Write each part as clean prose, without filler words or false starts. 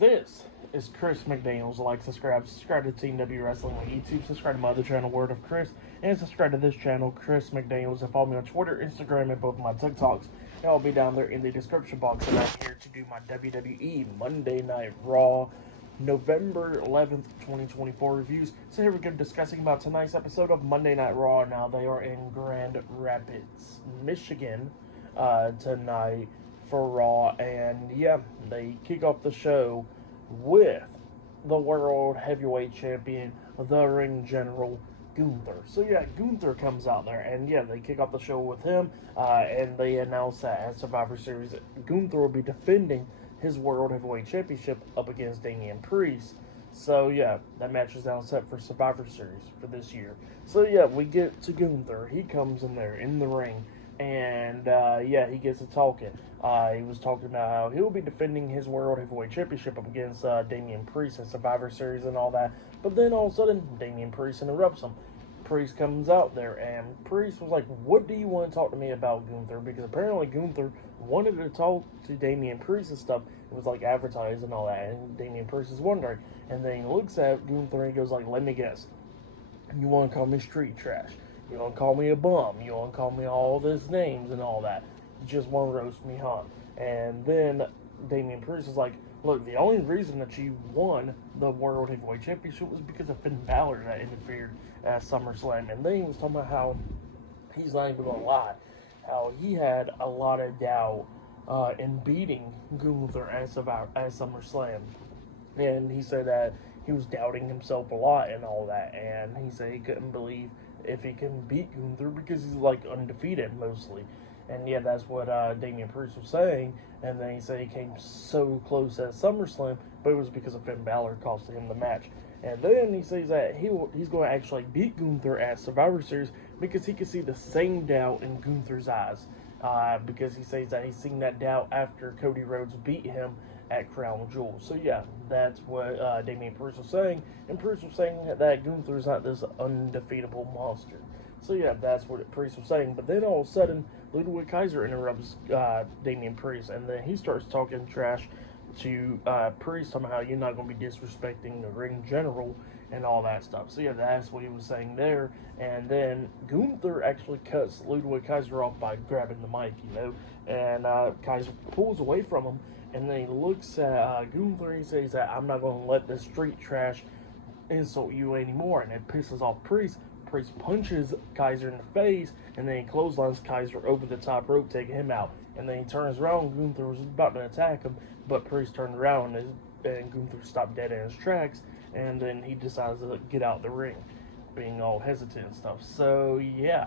This is Chris McDaniels. Like, subscribe to Team W Wrestling on YouTube, subscribe to my other channel, Word of Chris, and subscribe to this channel, Chris McDaniels, and follow me on Twitter, Instagram, and both of my TikToks. And I'll be down there in the description box. And I'm here to do my WWE Monday Night Raw November 11th, 2024 reviews. So here we go, discussing about tonight's episode of Monday Night Raw. Now they are in Grand Rapids, Michigan, tonight for Raw, and yeah, they kick off the show with the World Heavyweight Champion, the Ring General, Gunther. So yeah, Gunther comes out there, and yeah, they kick off the show with him, and they announce that at Survivor Series, Gunther will be defending his World Heavyweight Championship up against Damian Priest. So yeah, that match is now set for Survivor Series for this year. So yeah, we get to Gunther. He comes in there in the ring, and yeah, he gets to talking. He was talking about how he'll be defending his World Heavyweight Championship up against Damian Priest at Survivor Series and all that. But then all of a sudden, Damian Priest interrupts him. Priest comes out there, and Priest was like, "What do you want to talk to me about, Gunther?" Because apparently Gunther wanted to talk to Damian Priest and stuff. It was like advertised and all that, and Damian Priest is wondering. And then he looks at Gunther and he goes like, "Let me guess. You want to call me street trash? You want to call me a bum? You want to call me all these names and all that? You just want to roast me, huh?" And then Damian Priest is like, "Look, the only reason that you won the World Heavyweight Championship was because of Finn Balor that interfered at SummerSlam." And then he was talking about how he's not even going to lie, how he had a lot of doubt in beating Gunther at SummerSlam. And he said that he was doubting himself a lot and all that. And he said he couldn't believe if he can beat Gunther because he's like undefeated mostly. And yeah, that's what Damian Priest was saying. And then he said he came so close at SummerSlam, but it was because of Finn Balor costing him the match. And then he says that he's going to actually beat Gunther at Survivor Series because he can see the same doubt in Gunther's eyes. Because he says that he's seen that doubt after Cody Rhodes beat him at Crown Jewel. So yeah, that's what Damian Priest was saying. And Priest was saying that Gunther is not this undefeatable monster. So yeah, that's what Priest was saying. But then all of a sudden, Ludwig Kaiser interrupts Damian Priest, and then he starts talking trash to Priest somehow. You're not going to be disrespecting the Ring General and all that stuff. So yeah, that's what he was saying there. And then Gunther actually cuts Ludwig Kaiser off by grabbing the mic, and Kaiser pulls away from him, and then he looks at Gunther and he says that, "I'm not going to let this street trash insult you anymore," and it pisses off Priest. Priest punches Kaiser in the face, and then he clotheslines Kaiser over the top rope, taking him out. And then he turns around. Gunther was about to attack him, but Priest turned around, and Gunther stopped dead in his tracks. And then he decides to get out the ring, being all hesitant and stuff. So yeah,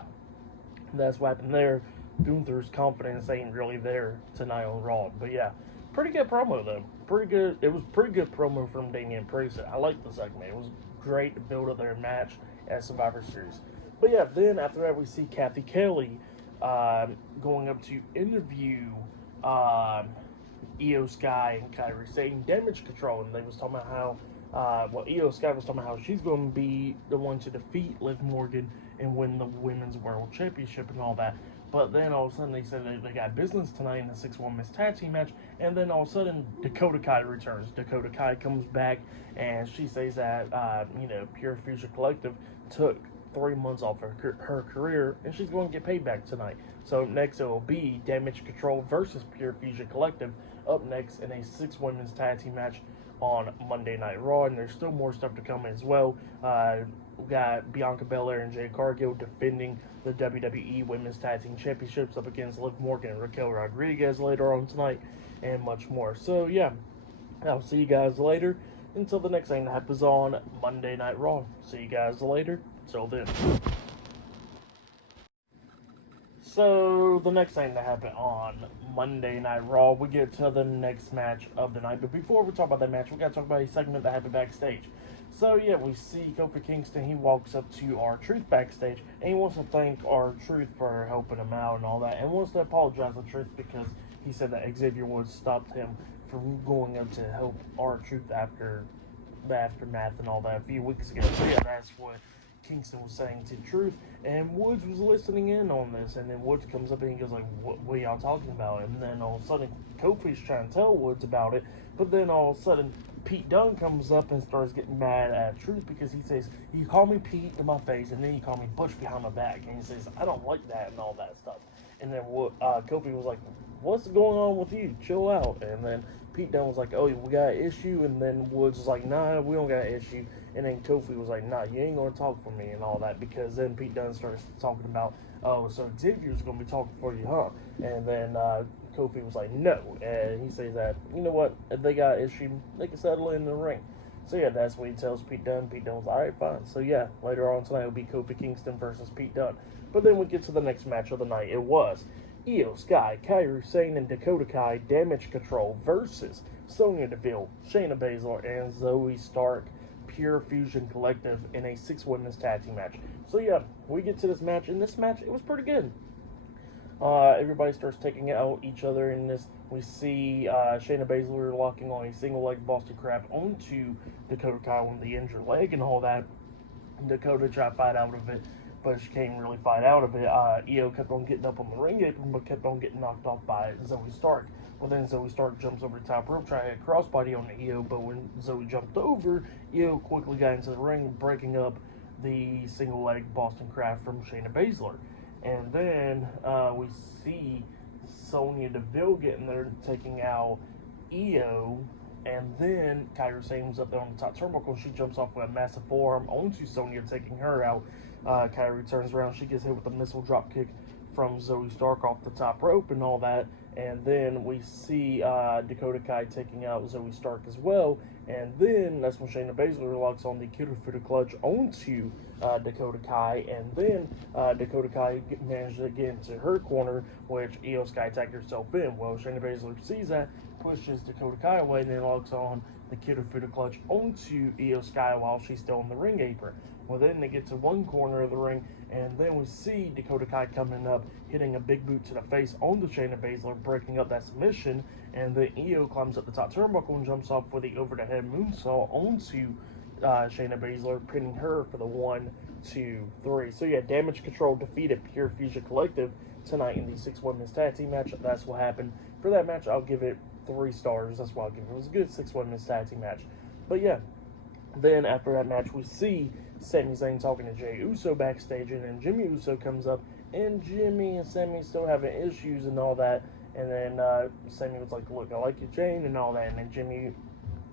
that's what happened there. Gunther's confidence ain't really there tonight on Raw. But yeah, pretty good promo though. Pretty good. It was pretty good promo from Damian Priest. I liked the segment. It was great to build up their match at Survivor Series. But yeah, then after that we see Kathy Kelly going up to interview Io Sky and Kairi Sane, Damage Control, and they was talking about how Io Sky was talking about how she's going to be the one to defeat Liv Morgan and win the Women's World Championship and all that. But then all of a sudden they said they got business tonight in the 6-women's tag team match. And then all of a sudden Dakota Kai returns. Dakota Kai comes back and she says that, Pure Future Collective took 3 months off her career and she's going to get paid back tonight. So next it will be Damage Control versus Pure Fusion Collective up next in a 6-women's tag team match on Monday Night Raw. And there's still more stuff to come as well. We got Bianca Belair and Jade Cargill defending the WWE Women's Tag Team Championships up against Liv Morgan and Raquel Rodriguez later on tonight, and much more. So yeah, I'll see you guys later until the next thing that happens on Monday Night Raw. See you guys later. Till then. So the next thing that happened on Monday Night Raw, we get to the next match of the night. But before we talk about that match, we got to talk about a segment that happened backstage. So yeah, we see Kofi Kingston. He walks up to R-Truth backstage, and he wants to thank R-Truth for helping him out and all that, and wants to apologize to Truth because he said that Xavier Woods stopped him from going up to help R-Truth after the aftermath and all that a few weeks ago. So yeah, that's what Kingston was saying to Truth, and Woods was listening in on this, and then Woods comes up and he goes like, what are y'all talking about? And then all of a sudden Kofi's trying to tell Woods about it, but then all of a sudden, Pete Dunne comes up and starts getting mad at Truth because he says, you call me Pete to my face, and then you call me Butch behind my back. And he says, I don't like that and all that stuff. And then Kofi was like, what's going on with you? Chill out. And then Pete Dunne was like, oh, we got an issue. And then Woods was like, nah, we don't got an issue. And then Kofi was like, nah, you ain't going to talk for me and all that. Because then Pete Dunne starts talking about, oh, so Xavier's going to be talking for you, huh? And then Kofi was like, no. And he says that, you know what, if they got an issue, they can settle it in the ring. So yeah, that's what he tells Pete Dunne. Pete Dunne's all right, fine. So yeah, later on tonight will be Kofi Kingston versus Pete Dunne. But then we get to the next match of the night. It was Io Sky, Kairi Sane, and Dakota Kai Damage Control versus Sonya Deville, Shayna Baszler, and Zoe Stark, Pure Fusion Collective in a 6-women's tag team match. So yeah, we get to this match, and this match, it was pretty good. Everybody starts taking out each other in this. We see Shayna Baszler locking on a single leg Boston Crab onto Dakota Kai on the injured leg and all that. Dakota tried to fight out of it, but she can't really fight out of it. Io kept on getting up on the ring apron, but kept on getting knocked off by Zoe Stark. Well, then Zoe Stark jumps over the top rope, trying to crossbody on Io, but when Zoe jumped over, Io quickly got into the ring, breaking up the single leg Boston Crab from Shayna Baszler. And then we see Sonya Deville getting there, taking out Io. And then Kairi Sane's up there on the top turnbuckle. She jumps off with a massive forearm onto Sonya, taking her out. Kairi turns around. She gets hit with a missile drop kick from Zoe Stark off the top rope and all that. And then we see Dakota Kai taking out Zoe Stark as well. And then that's when Shayna Baszler locks on the Kirifuda clutch onto Dakota Kai. And then Dakota Kai manages to get into her corner, which Io Sky tagged herself in. Well, Shayna Baszler sees that, pushes Dakota Kai away, and then locks on the Kirifuda clutch onto Io Sky while she's still in the ring apron. Well, then they get to one corner of the ring, and then we see Dakota Kai coming up, hitting a big boot to the face onto Shayna Baszler, breaking up that submission, and then Io climbs up the top turnbuckle and jumps off with the over-the-head moonsault onto Shayna Baszler, pinning her for the 1, 2, 3. So yeah, Damage Control defeated Pure Fusion Collective tonight in the 6-women's tag team match. That's what happened. For that match, I'll give it 3 stars. That's what I'll give it. It was a good 6-women's tag team match. But yeah, then after that match, we see Sami Zayn talking to Jey Uso backstage, and then Jimmy Uso comes up, and Jimmy and Sami still having issues and all that. And then Sami was like, look, I like your chain and all that. And then Jimmy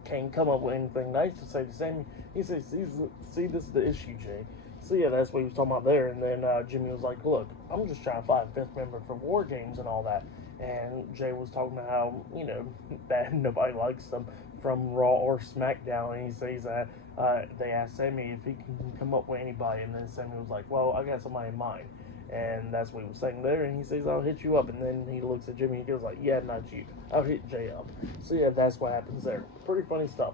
can't come up with anything nice to say to Sami. He says, see, this is the issue, Jey. So yeah, that's what he was talking about there. And then Jimmy was like, look, I'm just trying to find a 5th member for War Games and all that. And Jey was talking about how, you know, that nobody likes them from Raw or SmackDown. And he says that they asked Sami if he can come up with anybody. And then Sami was like, well, I got somebody in mind. And that's what he was saying there. And he says, I'll hit you up. And then he looks at Jimmy and he goes like, yeah, not you. I'll hit Jey up. So yeah, that's what happens there. Pretty funny stuff.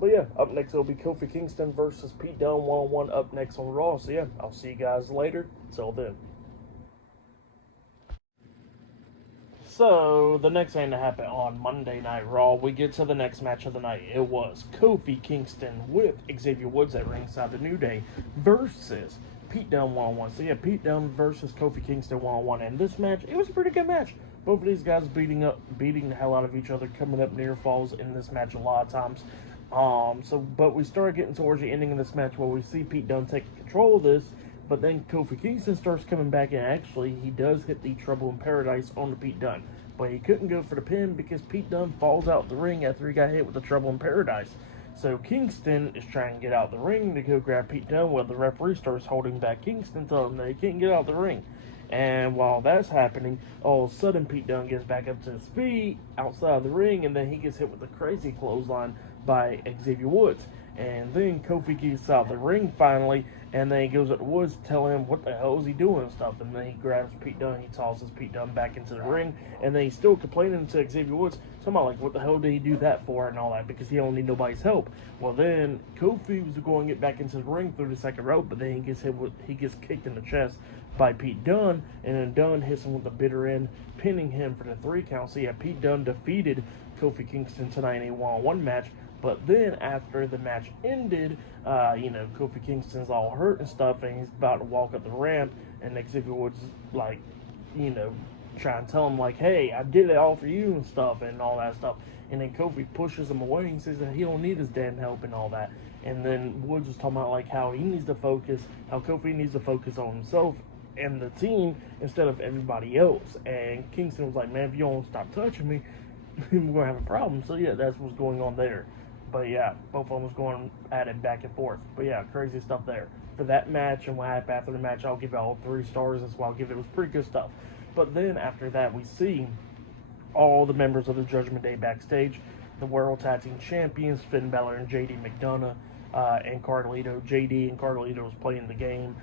But yeah, up next it'll be Kofi Kingston versus Pete Dunne 1-on-1 up next on Raw. So yeah, I'll see you guys later. Till then. So, the next thing to happen on Monday Night Raw, we get to the next match of the night. It was Kofi Kingston with Xavier Woods at ringside, the New Day, versus Pete Dunne 1-on-1. So yeah, Pete Dunne versus Kofi Kingston 1-on-1. And this match, it was a pretty good match. Both of these guys beating the hell out of each other, coming up near falls in this match a lot of times. But we started getting towards the ending of this match where we see Pete Dunne taking control of this. But then Kofi Kingston starts coming back, and actually he does hit the Trouble in Paradise on the Pete Dunne. But he couldn't go for the pin because Pete Dunne falls out the ring after he got hit with the Trouble in Paradise. So Kingston is trying to get out the ring to go grab Pete Dunne, while the referee starts holding back Kingston, telling him that he can't get out the ring. And while that's happening, all of a sudden Pete Dunne gets back up to his feet outside of the ring, and then he gets hit with a crazy clothesline by Xavier Woods. And then Kofi gets out the ring finally, and then he goes up to Woods to tell him what the hell is he doing and stuff. And then he grabs Pete Dunne, he tosses Pete Dunne back into the ring, and then he's still complaining to Xavier Woods, talking about like, what the hell did he do that for and all that, because he don't need nobody's help. Well, then Kofi was going to get back into the ring through the second rope, but then he gets kicked in the chest by Pete Dunne, and then Dunne hits him with the bitter end, pinning him for the 3 count. So yeah, Pete Dunne defeated Kofi Kingston tonight in a 1-on-1 match. But then after the match ended, Kofi Kingston's all hurt and stuff, and he's about to walk up the ramp, and Xavier Woods, try and tell him, like, hey, I did it all for you and stuff and all that stuff. And then Kofi pushes him away and says that he don't need his damn help and all that. And then Woods was talking about, like, how he needs to focus, how Kofi needs to focus on himself and the team instead of everybody else. And Kingston was like, man, if you don't stop touching me, we're going to have a problem. So, yeah, that's what's going on there. But, yeah, both of them was going at it back and forth. But, yeah, crazy stuff there. For that match and what happened after the match, I'll give it all 3 stars. That's why I'll give it. It was pretty good stuff. But then after that, we see all the members of the Judgment Day backstage. The World Tag Team Champions, Finn Balor and JD McDonough, and Carlito. JD and Carlito was playing the game.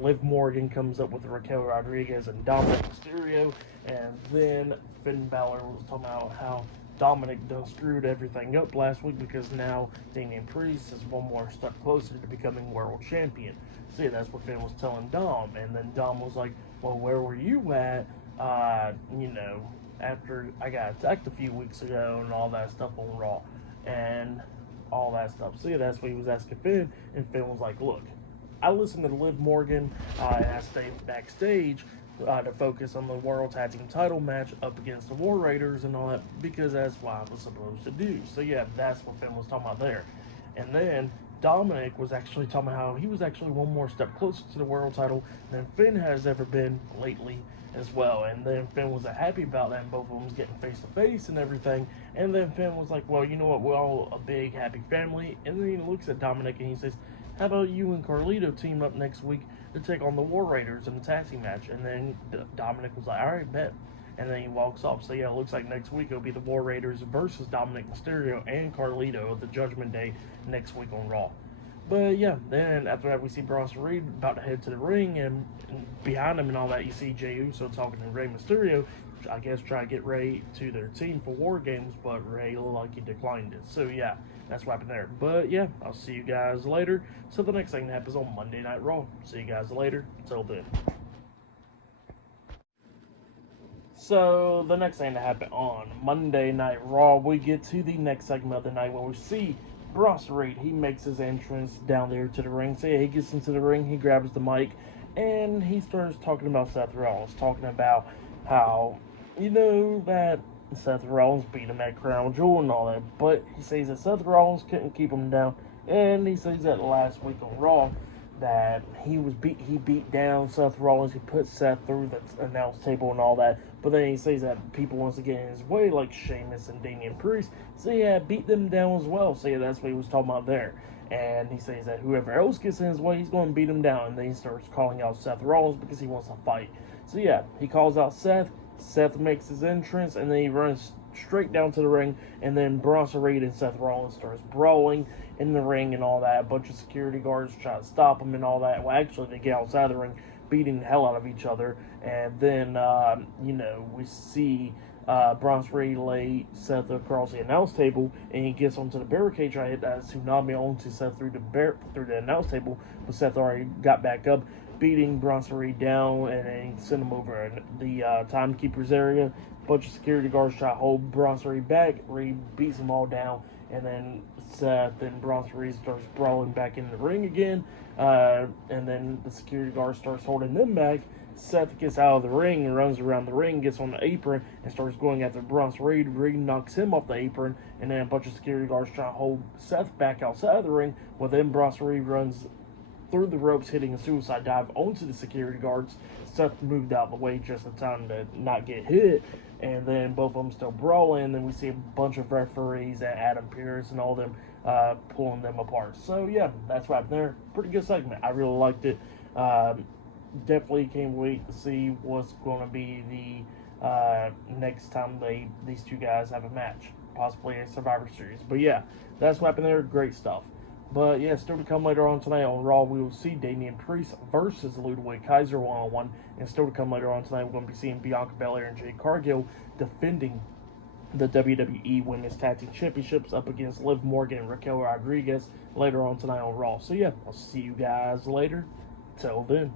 Liv Morgan comes up with Raquel Rodriguez and Dominic Mysterio. And then Finn Balor was talking about how Dominic done screwed everything up last week because now Damian Priest is one more step closer to becoming world champion. See, that's what Finn was telling Dom. And then Dom was like, well, where were you at, after I got attacked a few weeks ago and all that stuff on Raw and all that stuff. See, that's what he was asking Finn. And Finn was like, look, I listened to Liv Morgan and I stayed backstage to focus on the World Tag Team title match up against the War Raiders and all that because that's what I was supposed to do. So yeah, that's what Finn was talking about there. And then Dominic was actually talking about how he was actually one more step closer to the world title than Finn has ever been lately as well. And then Finn was happy about that, and both of them was getting face to face and everything. And then Finn was like, well, you know what, we're all a big happy family. And then he looks at Dominic and he says, how about you and Carlito team up next week to take on the War Raiders in the tag team match? And then Dominic was like, all right, bet. And then he walks off. So yeah, it looks like next week it'll be the War Raiders versus Dominic Mysterio and Carlito of the Judgment Day next week on Raw. But yeah, then after that we see Bronson Reed about to head to the ring, and behind him and all that you see Jey Uso talking to Rey Mysterio, I guess try to get Rey to their team for War Games, but Rey looked like he declined it. So yeah, that's what happened there. But yeah, I'll see you guys later. So the next thing that happens on Monday Night Raw. See you guys later. Till then. So the next thing that happened on Monday Night Raw, we get to the next segment of the night where we see Bronson Reed. He makes his entrance down there to the ring. So yeah, he gets into the ring, he grabs the mic, and he starts talking about Seth Rollins, talking about how, that Seth Rollins beat him at Crown Jewel and all that, but he says that Seth Rollins couldn't keep him down, and he says that last week on Raw that he beat down Seth Rollins, he put Seth through the announce table and all that, but then he says that people wants to get in his way, like Sheamus and Damian Priest, so yeah, beat them down as well. So yeah, that's what he was talking about there. And he says that whoever else gets in his way, he's going to beat him down. And then he starts calling out Seth Rollins because he wants to fight. So yeah, he calls out Seth. Seth makes his entrance, and then he runs straight down to the ring. And then Bronson Reed and Seth Rollins starts brawling in the ring and all that. A bunch of security guards try to stop him and all that. Well, actually, they get outside the ring, beating the hell out of each other. And then, we see Bronson Reed lay Seth across the announce table, and he gets onto the barricade, trying to hit that tsunami onto Seth through the announce table, but Seth already got back up, beating Bronson Reed down, and then sent him over the timekeeper's area. A bunch of security guards try to hold Bronson Reed back. Reed beats them all down, and then Seth and Bronson Reed starts brawling back in the ring again, and then the security guard starts holding them back. Seth gets out of the ring and runs around the ring, gets on the apron, and starts going after Bronson Reed. Reed knocks him off the apron, and then a bunch of security guards try to hold Seth back outside of the ring. Well, then Bronson Reed runs through the ropes, hitting a suicide dive onto the security guards. Seth moved out of the way just in time to not get hit, and then both of them still brawling. Then we see a bunch of referees and Adam Pearce and all them pulling them apart. So yeah, that's right there. Pretty good segment. I really liked it. Definitely can't wait to see what's going to be the next time these two guys have a match, possibly a Survivor Series. But yeah, that's what happened there. Great stuff. But yeah, still to come later on tonight on Raw, we will see Damian Priest versus Ludwig Kaiser one-on-one. And still to come later on tonight, we're going to be seeing Bianca Belair and Jade Cargill defending the WWE Women's Tag Team Championships up against Liv Morgan and Raquel Rodriguez later on tonight on Raw. So yeah, I'll see you guys later. Till then.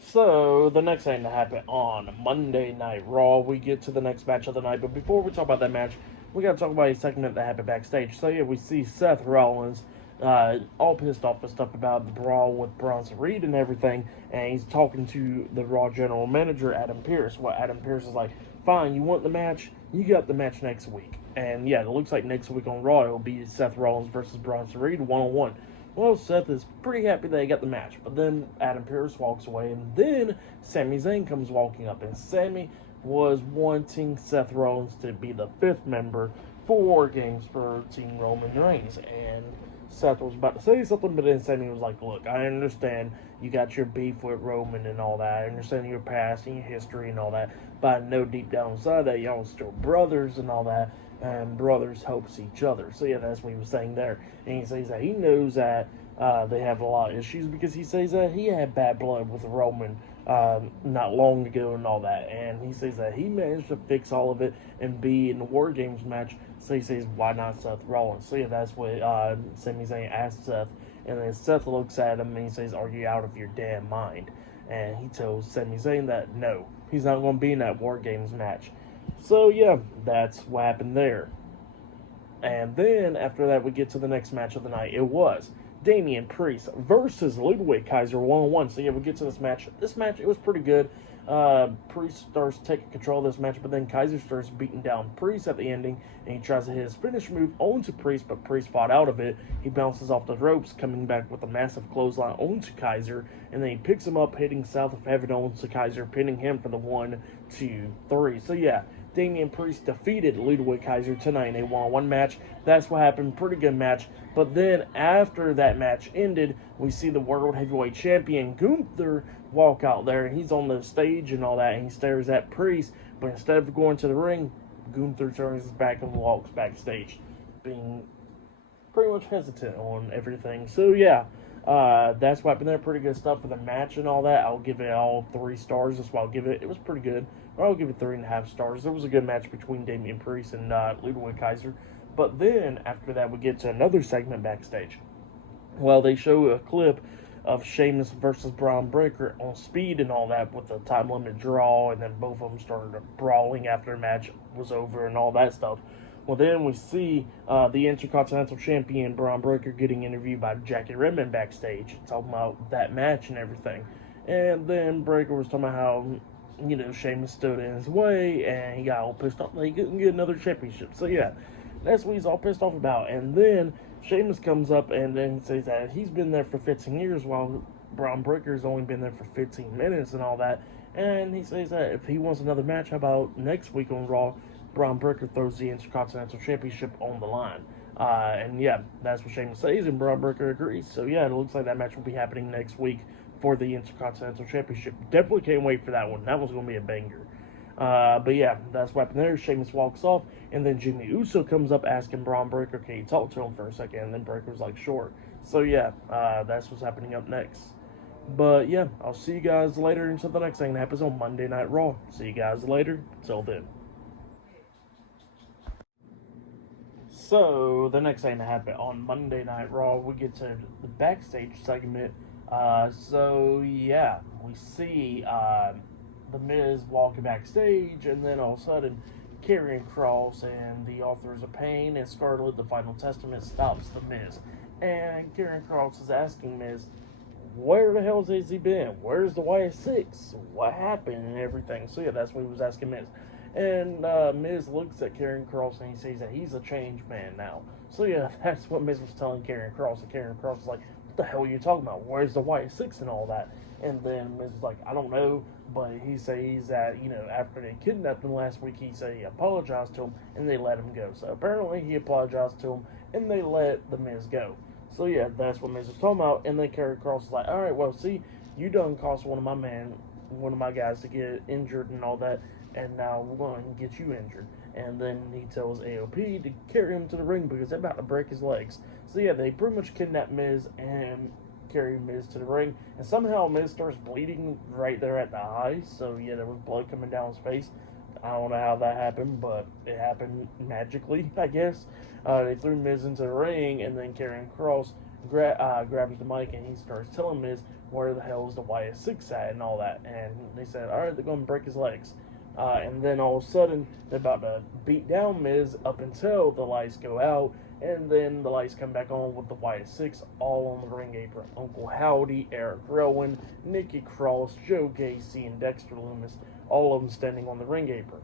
So, the next thing to happen on Monday Night Raw, we get to the next match of the night. But before we talk about that match, we got to talk about a segment that happened backstage. So, yeah, we see Seth Rollins all pissed off and stuff about the brawl with Bronson Reed and everything, and he's talking to the Raw general manager, Adam Pearce. Well, Adam Pearce is like, fine, you want the match? You got the match next week. And yeah, it looks like next week on Raw, it'll be Seth Rollins versus Bronson Reed, one-on-one. Well, Seth is pretty happy that he got the match, but then Adam Pearce walks away, and then Sami Zayn comes walking up, and Sami was wanting Seth Rollins to be the fifth member for War Games for Team Roman Reigns, and Seth was about to say something, but then Sami was like, look, I understand you got your beef with Roman and all that, I understand your past and your history and all that, but I know deep down inside that y'all are still brothers and all that, and brothers helps each other. So yeah, that's what he was saying there. And he says that he knows that they have a lot of issues because he says that he had bad blood with Roman not long ago and all that. And he says that he managed to fix all of it and be in the War Games match. So he says, why not Seth Rollins? So yeah, that's what Sami Zayn asked Seth. And then Seth looks at him and he says, are you out of your damn mind? And he tells Sami Zayn that no, he's not going to be in that War Games match. So yeah, that's what happened there. And then after that, we get to the next match of the night. It was Damian Priest versus Ludwig Kaiser 1-on-1. So yeah, we get to this match. This match, it was pretty good. Priest starts taking control of this match, but then Kaiser starts beating down Priest at the ending, and he tries to hit his finish move onto Priest, but Priest fought out of it. He bounces off the ropes, coming back with a massive clothesline onto Kaiser, and then he picks him up, hitting South of Heaven onto Kaiser, pinning him for the 1, 2, 3. So yeah, Damian Priest defeated Ludwig Kaiser tonight in a 1-on-1 match. That's what happened. Pretty good match. But then after that match ended, we see the World Heavyweight Champion Gunther walk out there, and he's on the stage and all that, and he stares at Priest. But instead of going to the ring, Gunther turns his back and walks backstage, being pretty much hesitant on everything. So yeah, that's what happened there. Pretty good stuff for the match and all that. I'll give it all 3 stars. That's why I'll give it. It was pretty good. I'll give it 3.5 stars. It was a good match between Damian Priest and Ludwig Kaiser. But then, after that, we get to another segment backstage. Well, they show a clip of Sheamus versus Braun Breaker on Speed and all that with the time limit draw, and then both of them started brawling after the match was over and all that stuff. Well, then we see the Intercontinental Champion Braun Breaker getting interviewed by Jackie Redmond backstage, talking about that match and everything. And then Breaker was talking about how, you know, Sheamus stood in his way, and he got all pissed off that he couldn't get another championship. So yeah, that's what he's all pissed off about. And then Sheamus comes up, and then he says that he's been there for 15 years, while Braun Breaker's only been there for 15 minutes and all that. And he says that if he wants another match, how about next week on Raw, Braun Breaker throws the Intercontinental Championship on the line. And yeah, that's what Sheamus says, and Braun Breaker agrees. So yeah, it looks like that match will be happening next week for the Intercontinental Championship. Definitely can't wait for that one. That one's going to be a banger. But yeah, that's what happened there. Sheamus walks off, and then Jimmy Uso comes up asking Braun Breaker, can you talk to him for a second? And then Breaker's like, sure. So yeah, that's what's happening up next. But yeah, I'll see you guys later until the next thing that happens on Monday Night Raw. See you guys later. Till then. So, the next thing that happened on Monday Night Raw, we get to the backstage segment. So yeah, we see The Miz walking backstage, and then all of a sudden, Karrion Kross and the Authors of Pain and Scarlett, the Final Testament, stops The Miz. And Karrion Kross is asking Miz, where the hell has he been? Where's the YS6? What happened and everything? So yeah, that's what he was asking Miz. And Miz looks at Karrion Kross and he says that he's a changed man now. So yeah, that's what Miz was telling Karrion Kross. And Karrion Kross is like, what the hell are you talking about? Where's the YS6 and all that? And then Miz was like, I don't know. But he says that, you know, after they kidnapped him last week, he said he apologized to him and they let him go. So apparently he apologized to him and they let the Miz go. So yeah, that's what Miz was talking about. And then Karrion Kross is like, all right, well, see, you done cost one of my guys to get injured and all that, and now we're going to get you injured. And then he tells AOP to carry him to the ring because they're about to break his legs. So yeah, they pretty much kidnap Miz and carry Miz to the ring, and somehow Miz starts bleeding right there at the eye. So yeah, there was blood coming down his face. I don't know how that happened, but it happened magically, I guess. They threw Miz into the ring, and then Karrion Kross grabs the mic and he starts telling Miz where the hell is the YS6 at and all that. And they said, all right, they're going to break his legs. And then all of a sudden, they're about to beat down Miz up until the lights go out. And then the lights come back on with the Wyatt Six all on the ring apron. Uncle Howdy, Eric Rowan, Nikki Cross, Joe Gacy, and Dexter Lumis, all of them standing on the ring apron.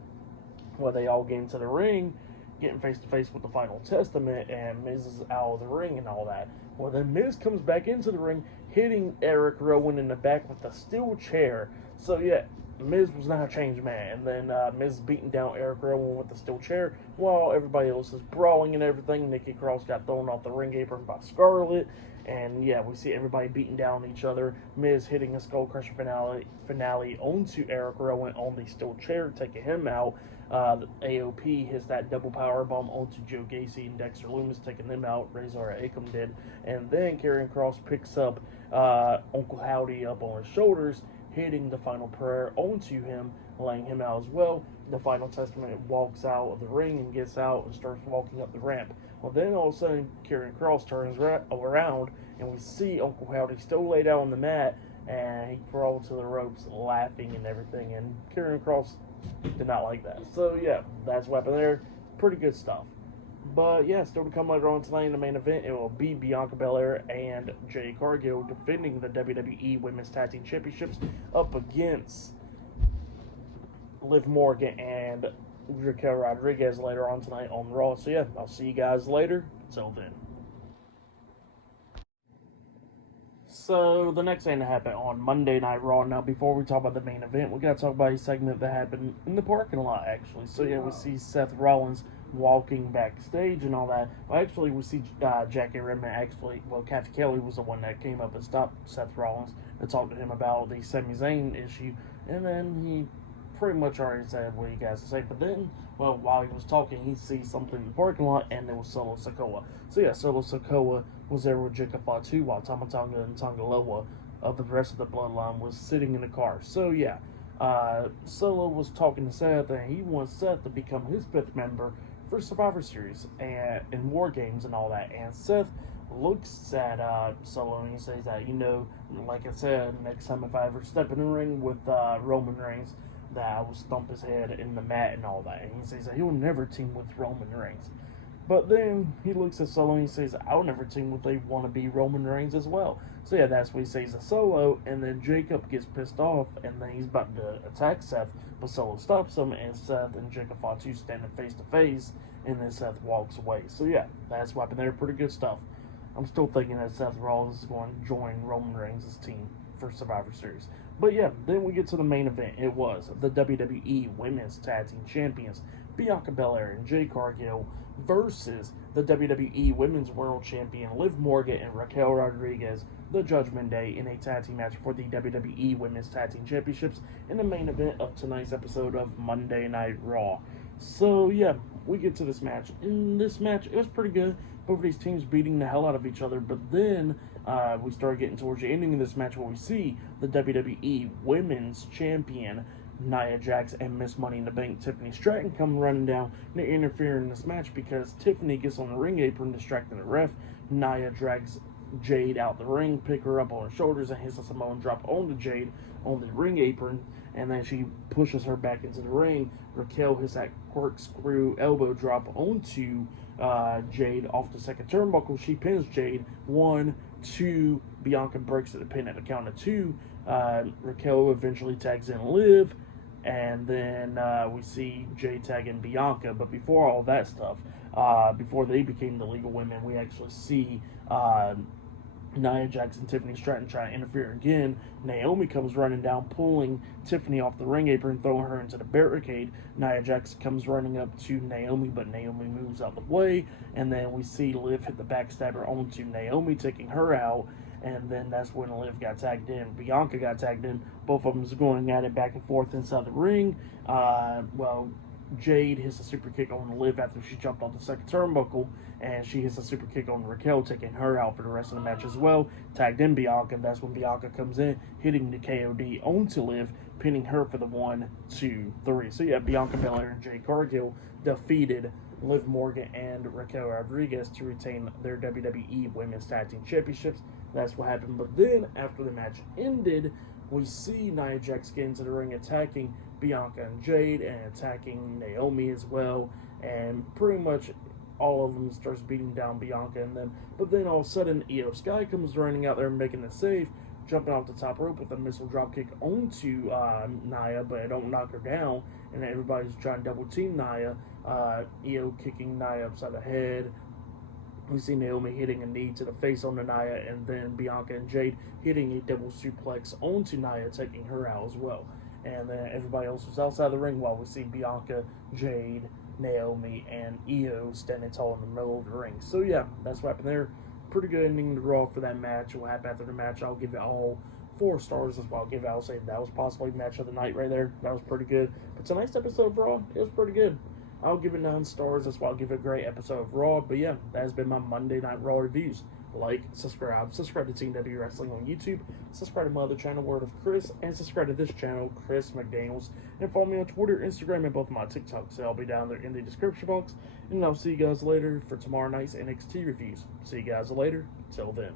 Well, they all get into the ring, getting face to face with the Final Testament, and Miz is out of the ring and all that. Well, then Miz comes back into the ring, hitting Eric Rowan in the back with a steel chair. So yeah, Miz was not a changed man. And then Miz beating down Eric Rowan with the steel chair while everybody else is brawling and everything. Nikki Cross got thrown off the ring apron by Scarlett. And yeah, we see everybody beating down each other. Miz hitting a skull crusher finale onto Eric Rowan on the steel chair, taking him out. AOP hits that double power bomb onto Joe Gacy and Dexter Lumis, taking them out. Razor Akam did. And then Karrion Kross picks up Uncle Howdy up on his shoulders, hitting the final prayer onto him, laying him out as well. The Final Testament walks out of the ring and gets out and starts walking up the ramp. Well, then all of a sudden, Karrion Kross turns around, and we see Uncle Howdy still laid out on the mat, and he crawled to the ropes laughing and everything, and Karrion Kross did not like that. So, yeah, that's what happened there. Pretty good stuff. But, yeah, still to come later on tonight in the main event, it will be Bianca Belair and Jade Cargill defending the WWE Women's Tag Team Championships up against Liv Morgan and Raquel Rodriguez later on tonight on Raw. So, yeah, I'll see you guys later. Until then. So, the next thing that happened on Monday Night Raw. Now, before we talk about the main event, we got to talk about a segment that happened in the parking lot, actually. So, yeah, we see Seth Rollins walking backstage and all that. Well, actually, we see Jackie Redmond Kathy Kelly was the one that came up and stopped Seth Rollins to talk to him about the Sami Zayn issue. And then he pretty much already said what he got to say. But then, well, while he was talking, he sees something in the parking lot, and it was Solo Sikoa. So, yeah, Solo Sikoa was there with Jacob Fatu, while Tama Tonga and Tongaloa of the rest of the bloodline was sitting in the car. So, yeah, Solo was talking to Seth, and he wants Seth to become his fifth member for Survivor Series and War Games and all that. And Seth looks at Solo and he says that, like I said, next time if I ever step in the ring with Roman Reigns, that I will stomp his head in the mat and all that. And he says that he will never team with Roman Reigns. But then he looks at Solo and he says, I'll never team with a wannabe Roman Reigns as well. So yeah, that's what he says to Solo, and then Jacob gets pissed off, and then he's about to attack Seth, but Solo stops him, and Seth and Jacob Fatu standing face to face, and then Seth walks away. So yeah, that's what happened there. Pretty good stuff. I'm still thinking that Seth Rollins is going to join Roman Reigns' team for Survivor Series. But yeah, then we get to the main event. It was the WWE Women's Tag Team Champions, Bianca Belair and Jade Cargill, versus the WWE Women's World Champion Liv Morgan and Raquel Rodriguez, the Judgment Day, in a tag team match for the WWE Women's Tag Team Championships in the main event of tonight's episode of Monday Night Raw. So yeah, we get to this match. In this match, it was pretty good. Both of these teams beating the hell out of each other, but then we started getting towards the ending of this match where we see the WWE Women's Champion Nia Jax and Miss Money in the Bank Tiffany Stratton come running down to interfere in this match because Tiffany gets on the ring apron distracting the ref. Nia drags Jade out the ring, pick her up on her shoulders, and hits a Samoan drop onto Jade on the ring apron, and then she pushes her back into the ring. Raquel hits that corkscrew elbow drop onto Jade off the second turnbuckle. She pins Jade. 1, 2, Bianca breaks the pin at the count of 2. Raquel eventually tags in Liv, and then we see Jade tagging Bianca. But before all that stuff, before they became the legal women, we actually see Nia Jax and Tiffany Stratton trying to interfere again. Naomi comes running down, pulling Tiffany off the ring apron, throwing her into the barricade. Nia Jax comes running up to Naomi, but Naomi moves out the way, and then we see Liv hit the backstabber onto Naomi, taking her out. And then that's when Liv got tagged in. Bianca got tagged in. Both of them going at it back and forth inside the ring. Jade hits a super kick on Liv after she jumped off the second turnbuckle, and she hits a super kick on Raquel, taking her out for the rest of the match as well. Tagged in Bianca. That's when Bianca comes in, hitting the KOD onto Liv, pinning her for the 1, 2, 3. So yeah, Bianca Belair and Jade Cargill defeated Liv Morgan and Raquel Rodriguez to retain their WWE Women's Tag Team Championships. That's what happened. But then, after the match ended, we see Nia Jax get into the ring, attacking Bianca and Jade, and attacking Naomi as well. And pretty much, all of them starts beating down Bianca, but then all of a sudden Io Sky comes running out there and making the save, jumping off the top rope with a missile dropkick onto Nia, but it don't knock her down, and everybody's trying to double team Nia. Io kicking Nia upside the head. We see Naomi hitting a knee to the face on Nia, and then Bianca and Jade hitting a double suplex onto Nia, taking her out as well. And then everybody else was outside the ring while we see Bianca, Jade, Naomi, and Io standing tall in the middle of the ring. So yeah, that's what happened there. Pretty good ending to Raw for that match. What happened after the match, I'll give it all 4 stars. That's what I'll say that was possibly match of the night right there. That was pretty good. But tonight's episode of Raw, it was pretty good. I'll give it 9 stars. That's why I'll give it a great episode of Raw. But yeah, that has been my Monday Night Raw reviews. Like, subscribe to Team W Wrestling on YouTube, subscribe to my other channel, Word of Chris, and subscribe to this channel, Chris McDaniels, and follow me on Twitter, Instagram, and both my TikToks. They'll be down there in the description box, and I'll see you guys later for tomorrow night's NXT reviews. See you guys later. Till then.